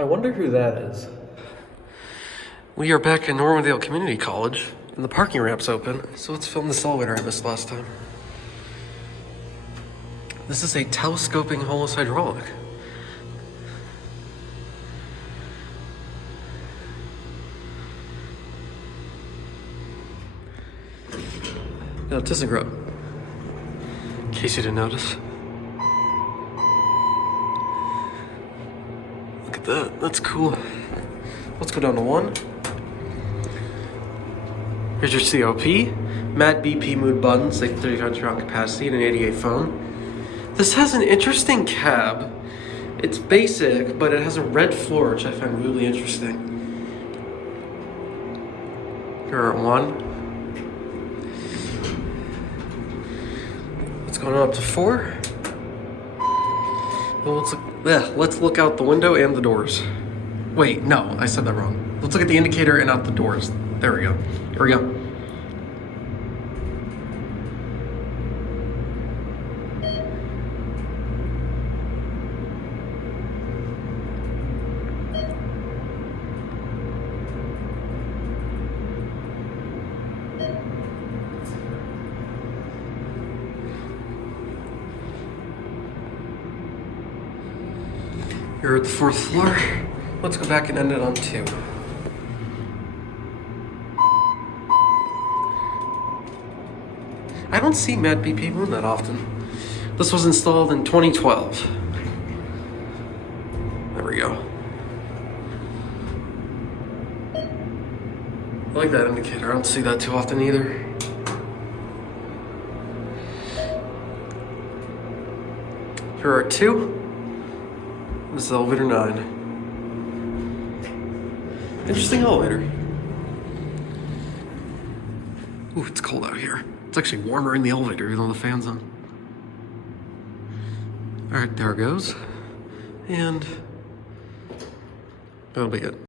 I wonder who that is. We are back in Normandale Community College, and the parking ramp's open, so let's film this elevator I missed last time. This is a telescoping holeless hydraulic. No, ThyssenKrupp. In case you didn't notice. Look at that, that's cool. Let's go down to 1. Here's your COP. Matte BP mood buttons, like 300 pound capacity and an 88 foam. This has an interesting cab. It's basic, but it has a red floor, which I find really interesting. Here at 1. Let's go up to 4. Well, let's look out the window and the doors. Wait, no, I said that wrong. Let's look at the indicator and out the doors. There we go. Here we go. You're at the 4th floor. Let's go back and end it on 2. I don't see Matte BP Moon that often. This was installed in 2012. There we go. I like that indicator. I don't see that too often either. Here are 2. This is elevator 9. Interesting elevator. Ooh, it's cold out here. It's actually warmer in the elevator even though the fan's on. All right, there it goes. And that'll be it.